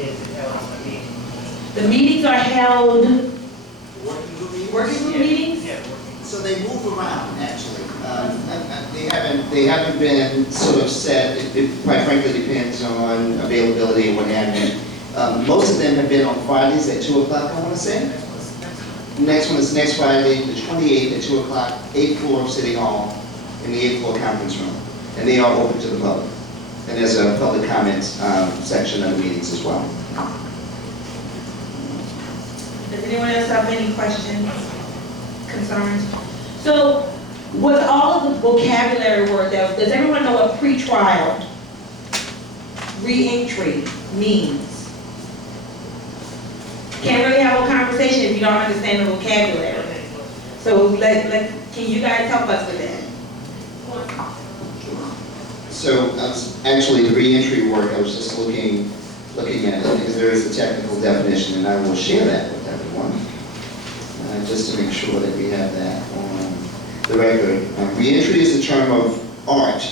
is it held on the meeting? The meetings are held, Working group meetings? working group meetings? Yeah, working. So they move around, actually. They haven't been sort of set. It quite frankly depends on availability and what have you. Most of them have been on Fridays at 2 o'clock, I want to say. The next one is next Friday, the 28th at 2 o'clock, 8th floor of City Hall, in the 8th floor conference room. And they are open to the public. And there's a public comments section of the meetings as well. Does anyone else have any questions, concerns? So, with all of the vocabulary word, does everyone know what pretrial, re-entry means? Can't really have a conversation if you don't understand the vocabulary. So, can you guys help us with that? So actually the re-entry work, I was just looking at it because there is a technical definition, and I will share that with everyone, just to make sure that we have that on the record. Re-entry is a term of art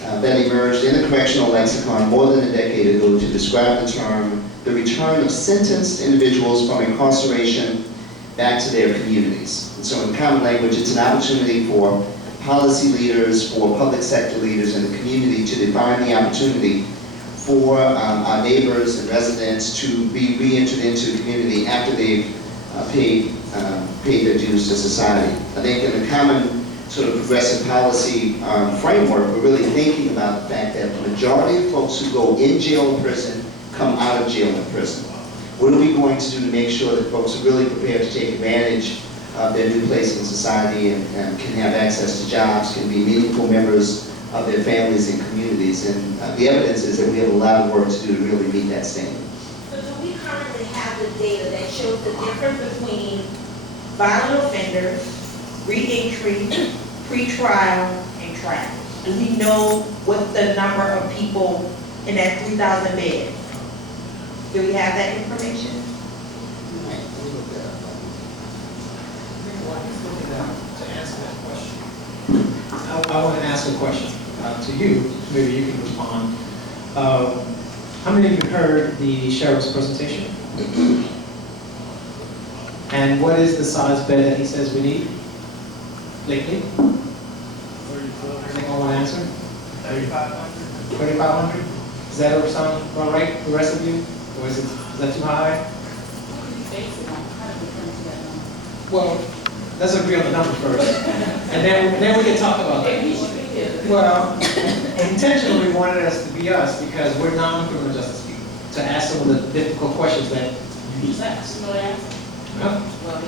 that emerged in the correctional lexicon more than a decade ago to describe the term the return of sentenced individuals from incarceration back to their communities. And so in common language, it's an opportunity for policy leaders, for public sector leaders in the community to define the opportunity for our neighbors and residents to be re-entered into the community after they've paid their dues to society. I think in the common sort of progressive policy framework, we're really thinking about the fact that the majority of folks who go in jail or prison come out of jail and prison. What are we going to do to make sure that folks are really prepared to take advantage of their new place in society and can have access to jobs, can be meaningful members of their families and communities? And the evidence is that we have a lot of work to do to really meet that standard. So do we currently have the data that shows the difference between violent offenders, re-entry, pre-trial, and trial? Do we know what the number of people in that 3,000 beds? Do we have that information? To answer that question, I want to ask a question to you. Maybe you can respond. How many of you heard the sheriff's presentation? And what is the size bed that he says we need lately? Anyone want to answer? 3,500. 3,500? Does that sound about right? The rest of you? Or is that too high? Well, let's agree on the numbers first, and then we can talk about that. Well, intentionally we wanted us to be us because we're non-criminal justice people, to ask some of the difficult questions that you just asked. No. Well,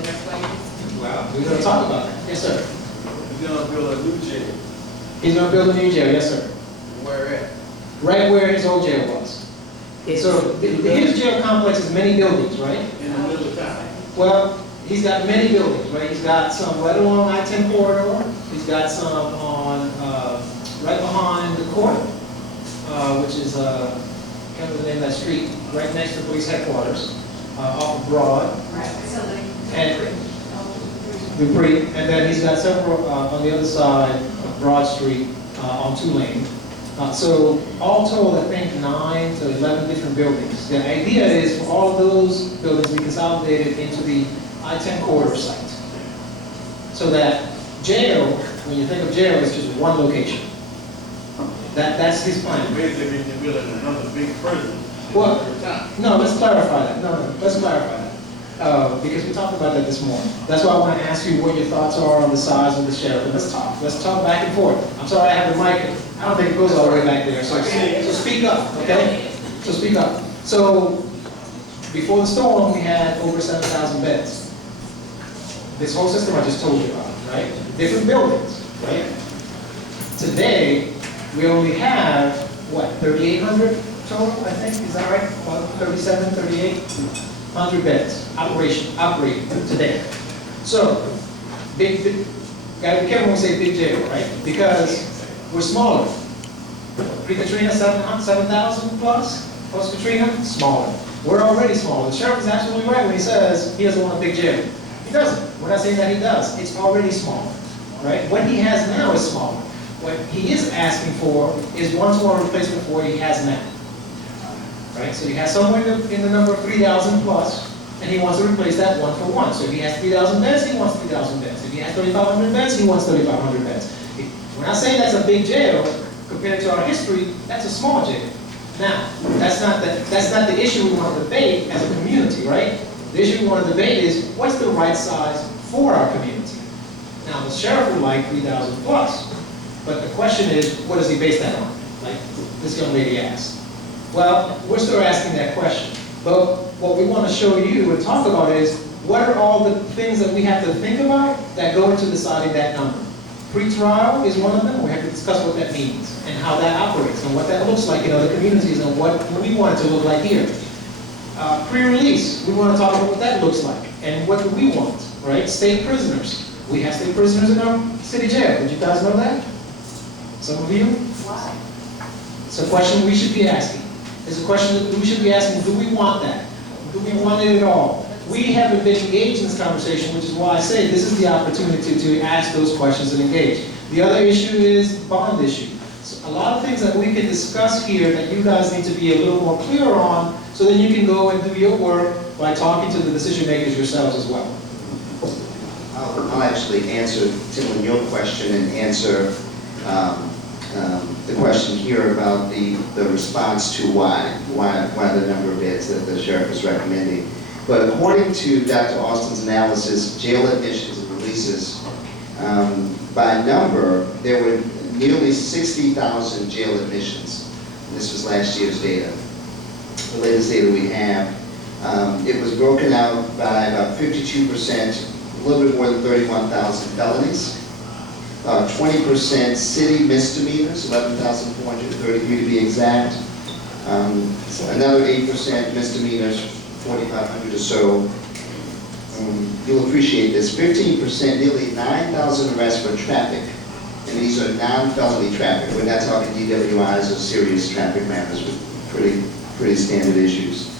we're going to talk about that. Yes, sir. He's going to build a new jail. He's going to build a new jail. Yes, sir. Where at? Right where his old jail was. So his jail complex is many buildings, right? In the middle of town. Well, he's got many buildings, right? He's got some right along I-10 corridor. He's got some on right behind the court, which is can't remember the name of that street, right next to police headquarters, off of Broad. And Dupree. And then he's got several on the other side of Broad Street on Tulane. So all told, I think 9 to 11 different buildings. The idea is for all of those buildings to be consolidated into the I-10 corridor site. So that jail, when you think of jail, it's just one location. That's his plan. Basically, they're building another big prison. Well, no, let's clarify that. No, let's clarify that. Because we talked about that this morning. That's why I want to ask you what your thoughts are on the size of the sheriff. And let's talk back and forth. I'm sorry I have the mic. I don't think it goes all the way back there. So speak up, okay? So speak up. So before the storm, we had over 7,000 beds. This whole system I just told you about, right? Different buildings, right? Today, we only have, what, 3,800 total, I think? Is that right? About 37, 3,800 beds operating today. So, gotta be careful when we say big jail, right? Because we're smaller. Pre-Katrina, 7,000 plus? Post-Katrina, smaller. We're already smaller. The sheriff is absolutely right when he says he doesn't want a big jail. He doesn't. We're not saying that he does. It's already smaller, right? What he has now is smaller. What he is asking for is one-to-one replacement for what he has now. right? So he has somewhere in the number of 3,000 plus, and he wants to replace that 1 for 1. So if he has 3,000 beds, he wants 3,000 beds. If he has 3,500 beds, he wants 3,500 beds. We're not saying that's a big jail. Compared to our history, that's a small jail. Now, that's not the issue we want to debate as a community, right? The issue we want to debate is, what's the right size for our community? Now, the sheriff would like 3,000 plus, but the question is, what does he base that on? Like this young lady asked. Well, we're still asking that question. But what we want to show you and talk about is, what are all the things that we have to think about that go into deciding that number? Pre-trial is one of them. We have to discuss what that means and how that operates and what that looks like in other communities and what we want it to look like here. Pre-release, we want to talk about what that looks like and what do we want, right? State prisoners. We have state prisoners in our city jail. Did you guys know that? Some of you? Why? It's a question we should be asking. It's a question that we should be asking, do we want that? Do we want it at all? We haven't been engaged in this conversation, which is why I say this is the opportunity to ask those questions and engage. The other issue is bond issue. So a lot of things that we can discuss here that you guys need to be a little more clear on, so then you can go and do your work by talking to the decision makers yourselves as well. I'll actually answer, Tim, your question and answer the question here about the response to why the number of beds that the sheriff is recommending. But according to Dr. Austin's analysis, jail admissions and releases, by number, there were nearly 60,000 jail admissions. This was last year's data. The latest data we have, it was broken out by about 52%, a little bit more than 31,000 felonies, 20% city misdemeanors, 11,433 to be exact, another 8% misdemeanors, 4,500 or so. You'll appreciate this. 15%, nearly 9,000 arrests for traffic. And these are non-felony traffic. We're not talking DWIs or serious traffic matters with pretty standard issues.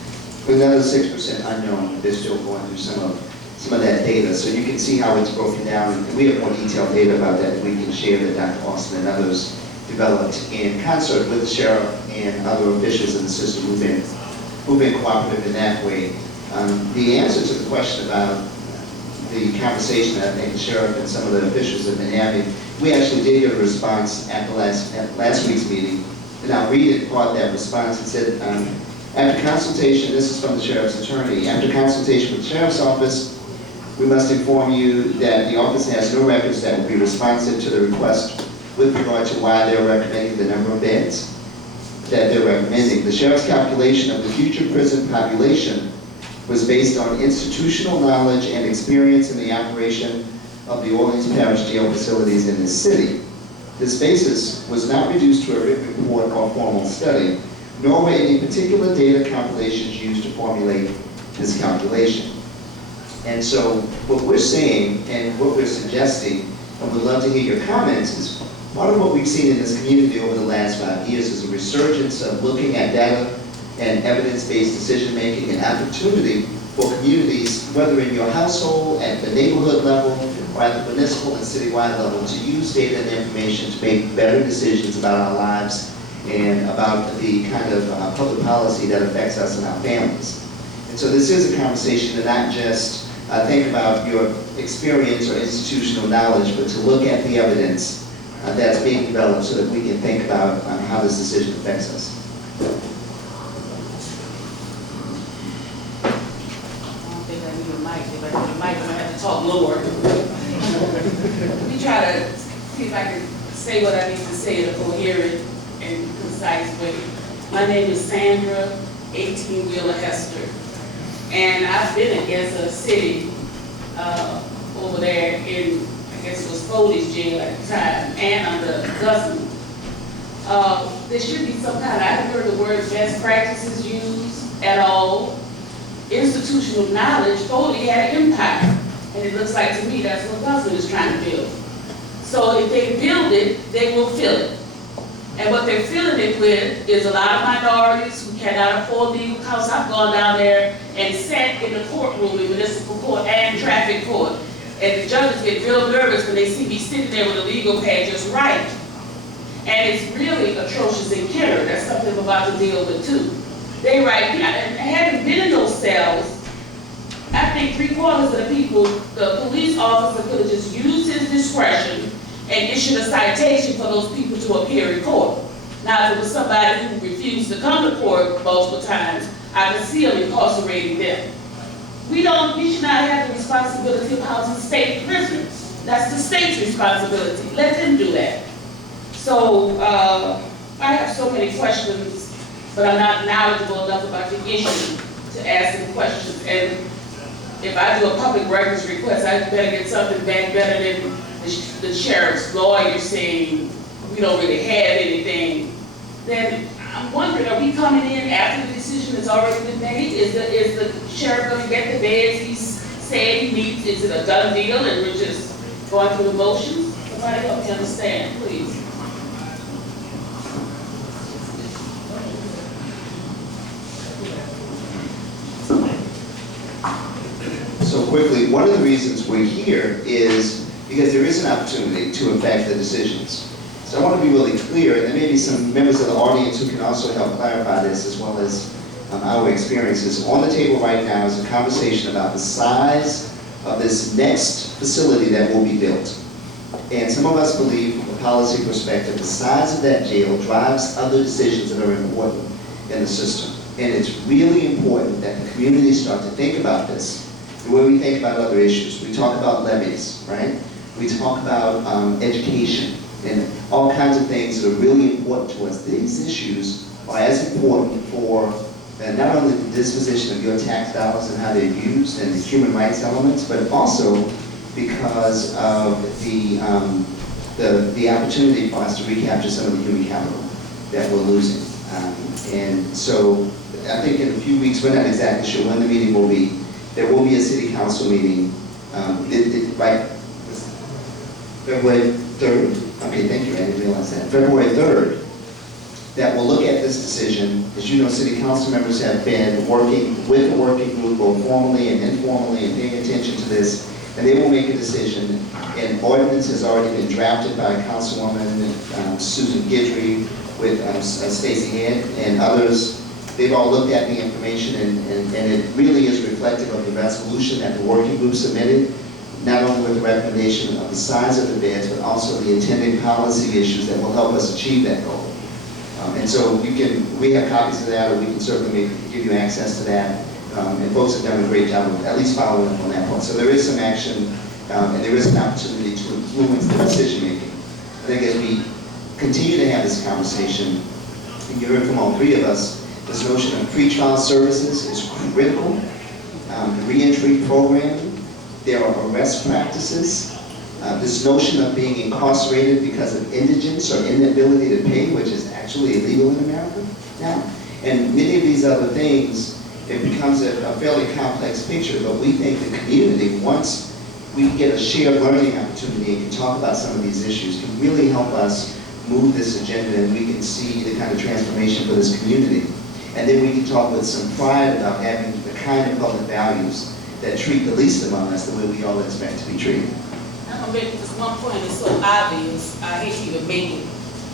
With another 6% unknown. They're still going through some of that data. So you can see how it's broken down. And we have more detailed data about that we can share that Dr. Austin and others developed in concert with the sheriff and other officials in the system who've been cooperative in that way. The answer to the question about the conversation that I think the sheriff and some of the officials have been having, we actually did get a response at last week's meeting, and I'll read it, part of that response. It said, after consultation, this is from the sheriff's attorney, after consultation with the sheriff's office, we must inform you that the office has no records that will be responsive to the request with regard to why they're recommending the number of beds that they're recommending. The sheriff's calculation of the future prison population was based on institutional knowledge and experience in the operation of the Orleans Parish jail facilities in this city. This basis was not reduced to a written report or formal study, nor were any particular data compilations used to formulate this calculation. And so what we're saying and what we're suggesting, and we'd love to hear your comments, is part of what we've seen in this community over the last 5 years is a resurgence of looking at data and evidence-based decision-making and opportunity for communities, whether in your household, at the neighborhood level, or at the municipal and citywide level, to use data and information to make better decisions about our lives and about the kind of public policy that affects us and our families. And so this is a conversation to not just think about your experience or institutional knowledge, but to look at the evidence that's being developed so that we can think about how this decision affects us. If I need a mic, I'm gonna have to talk lower. Let me try to see if I can say what I need to say in a coherent and concise way. My name is Sandra 18 Wheeler Hester, and I've been against a city over there in, I guess it was Foley's jail at the time, and under government. There should be some kind of, I haven't heard the word best practices used at all. Institutional knowledge, Foley had an empire, and it looks like to me that's what government is trying to build. So if they build it, they will fill it. And what they're filling it with is a lot of minorities who cannot afford legal counsel. I've gone down there and sat in the courtroom in municipal court and traffic court. And the judges get real nervous when they see me sitting there with a legal pad just writing. And it's really atrocious in Kenner. That's something I'm about to deal with too. They right, and having been in those cells, I think 3/4 of the people, the police officer could have just used his discretion and issued a citation for those people to appear in court. Now, if it was somebody who refused to come to court multiple times, I could see them incarcerating them. We should not have the responsibility of housing state prisoners. That's the state's responsibility. Let them do that. So, I have so many questions, but I'm not knowledgeable enough about the issue to ask them questions. And if I do a public records request, I better get something back better than the sheriff's lawyer saying we don't really have anything. Then I'm wondering, are we coming in after the decision has already been made? Is the sheriff going to get the beds he said he needs? Is it a done deal and we're just going through the motions? Somebody help me understand, please. So quickly, one of the reasons we're here is because there is an opportunity to affect the decisions. So I want to be really clear, and there may be some members of the audience who can also help clarify this as well as our experiences. On the table right now is a conversation about the size of this next facility that will be built. And some of us believe from a policy perspective, the size of that jail drives other decisions that are important in the system. And it's really important that the community start to think about this the way we think about other issues. We talk about levies, right? We talk about education and all kinds of things that are really important to us. These issues are as important for not only the disposition of your tax dollars and how they're used and the human rights elements, but also because of the opportunity for us to recapture some of the human capital that we're losing. And so I think in a few weeks, we're not exactly sure when the meeting will be. There will be a city council meeting, like February 3rd. Okay, thank you, I didn't realize that. February 3rd, that will look at this decision. As you know, city council members have been working with the working group, both formally and informally, and paying attention to this, and they will make a decision. An ordinance has already been drafted by Councilwoman Susan Guidry with Stacey Head and others. They've all looked at the information, and it really is reflective of the resolution that the working group submitted, not only with the recommendation of the size of the beds, but also the intended policy issues that will help us achieve that goal. And so we have copies of that, or we can certainly give you access to that. And folks have done a great job of at least following up on that point. So there is some action, and there is an opportunity to influence the decision making. I think as we continue to have this conversation, and you heard from all three of us, this notion of pretrial services is critical. Reentry programming, there are arrest practices. This notion of being incarcerated because of indigence or inability to pay, which is actually illegal in America now. And many of these other things, it becomes a fairly complex picture, but we think the community, once we get a shared learning opportunity and can talk about some of these issues, can really help us move this agenda, and we can see the kind of transformation for this community. And then we can talk with some pride about having the kind of public values that treat the least among us the way we all expect to be treated. I'm gonna make this one point, it's so obvious, I hate to even make it,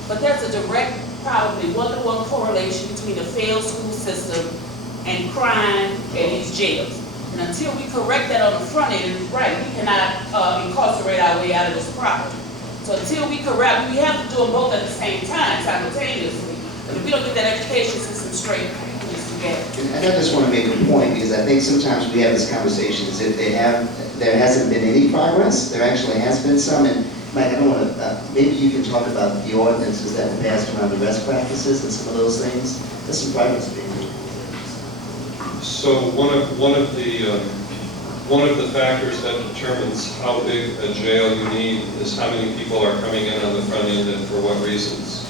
but there's a direct, probably one-to-one correlation between a failed school system and crime in these jails. And until we correct that on the front end, right, we cannot incarcerate our way out of this problem. So until we correct, we have to do them both at the same time, simultaneously. But if we don't get that education system straight, we just forget it. And I just want to make a point, because I think sometimes we have this conversation as if there hasn't been any progress. There actually has been some, and Mike, I don't want to, maybe you can talk about the ordinances that were passed around the arrest practices and some of those things. There's some progress being made. So one of the factors that determines how big a jail you need is how many people are coming in on the front end and for what reasons.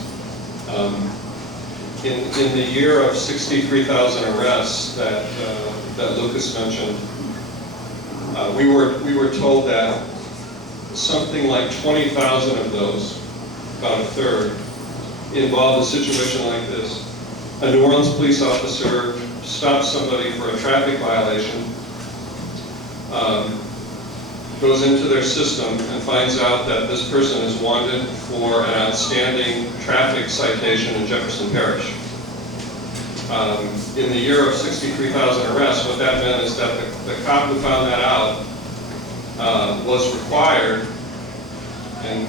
In the year of 63,000 arrests that Lucas mentioned, we were told that something like 20,000 of those, about a third, involved a situation like this. A New Orleans police officer stops somebody for a traffic violation, goes into their system and finds out that this person is wanted for an outstanding traffic citation in Jefferson Parish. In the year of 63,000 arrests, what that meant is that the cop who found that out was required, and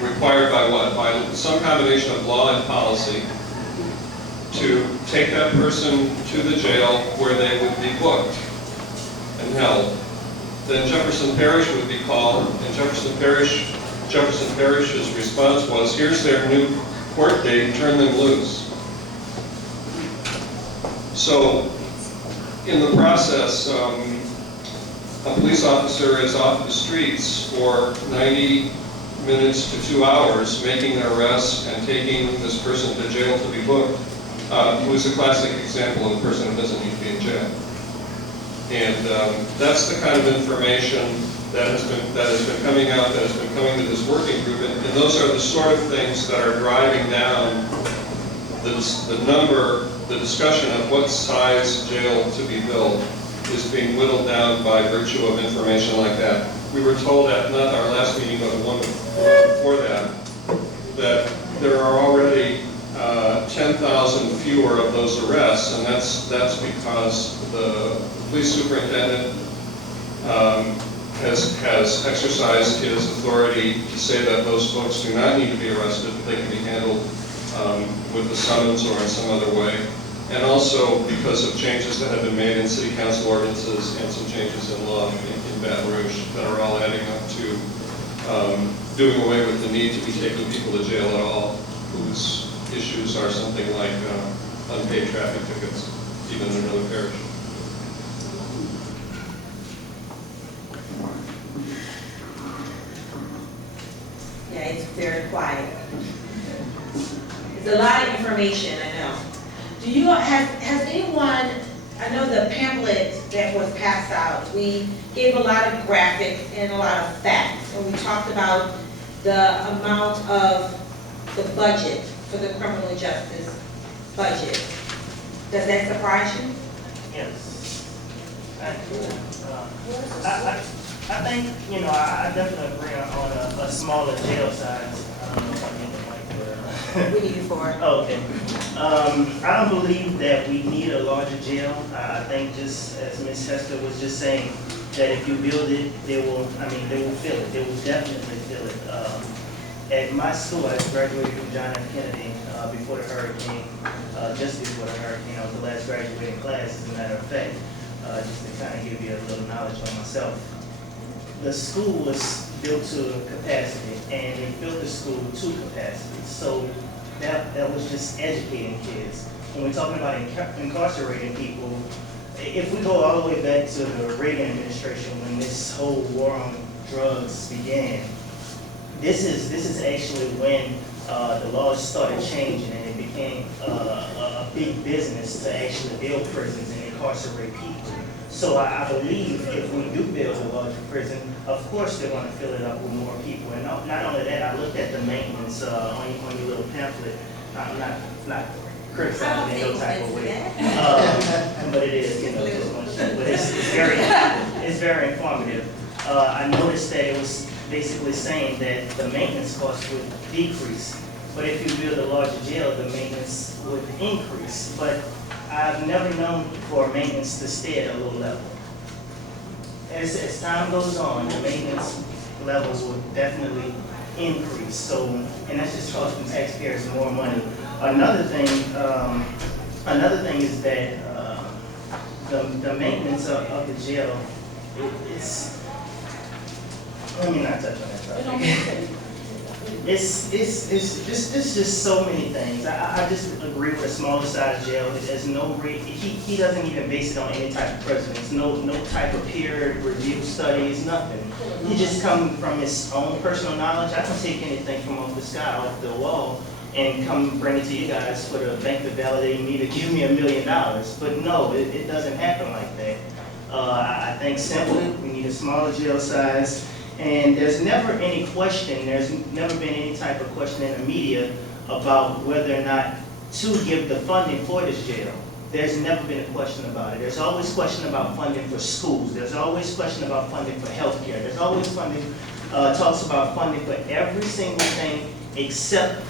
required by what? By some combination of law and policy, to take that person to the jail where they would be booked and held. Then Jefferson Parish would be called, and Jefferson Parish's response was, here's their new court date, turn them loose. So, in the process, a police officer is off the streets for 90 minutes to 2 hours, making an arrest and taking this person to jail to be booked. It was a classic example of a person who doesn't need to be in jail. And that's the kind of information that has been coming out, that has been coming to this working group, and those are the sort of things that are driving down the discussion of what size jail to be built is being whittled down by virtue of information like that. We were told at not our last meeting, but the one before that there are already 10,000 fewer of those arrests, and that's because the police superintendent has exercised his authority to say that those folks do not need to be arrested, they can be handled with a summons or in some other way. And also because of changes that have been made in city council ordinances and some changes in law in Baton Rouge that are all adding up to doing away with the need to be taking people to jail at all, whose issues are something like unpaid traffic tickets, even in another parish. Yeah, it's very quiet. It's a lot of information, I know. Do you, has anyone, I know the pamphlet that was passed out, we gave a lot of graphics and a lot of facts, and we talked about the amount of the budget for the criminal justice budget. Does that surprise you? Yes. I think, you know, I definitely agree on a smaller jail size. I don't know if I need the mic for We need it for. Okay. I don't believe that we need a larger jail. I think just as Ms. Hester was just saying, that if you build it, they will feel it. They will definitely feel it. At my school, I graduated from John F. Kennedy before the hurricane, just before the hurricane. I was the last graduating class, as a matter of fact, just to kind of give you a little knowledge on myself. The school was built to capacity, and they built the school to capacity. So that was just educating kids. When we're talking about incarcerating people, if we go all the way back to the Reagan administration, when this whole war on drugs began, this is actually when the laws started changing, and it became a big business to actually build prisons and incarcerate people. So I believe if we do build a larger prison, of course they're going to fill it up with more people. And not only that, I looked at the maintenance on your little pamphlet. I'm not criticizing in no type of way, but it is, you know, but it's very informative. I noticed that it was basically saying that the maintenance costs would decrease, but if you build a larger jail, the maintenance would increase. But I've never known for maintenance to stay at a low level. As time goes on, the maintenance levels will definitely increase. So, and that's just costing taxpayers more money. Another thing is that the maintenance of the jail, it's, let me not touch on that topic. It's just so many things. I just agree with a smaller size jail. There's no he doesn't even base it on any type of precedence, no type of peer review studies, nothing. He just come from his own personal knowledge. I can take anything from off the sky, off the wall, and come bring it to you guys for the bank to validate me to give me $1 million. But no, it doesn't happen like that. I think simply we need a smaller jail size. And there's never any question, there's never been any type of question in the media about whether or not to give the funding for this jail. There's never been a question about it. There's always question about funding for schools. There's always question about funding for healthcare. There's always funding, talks about funding for every single thing except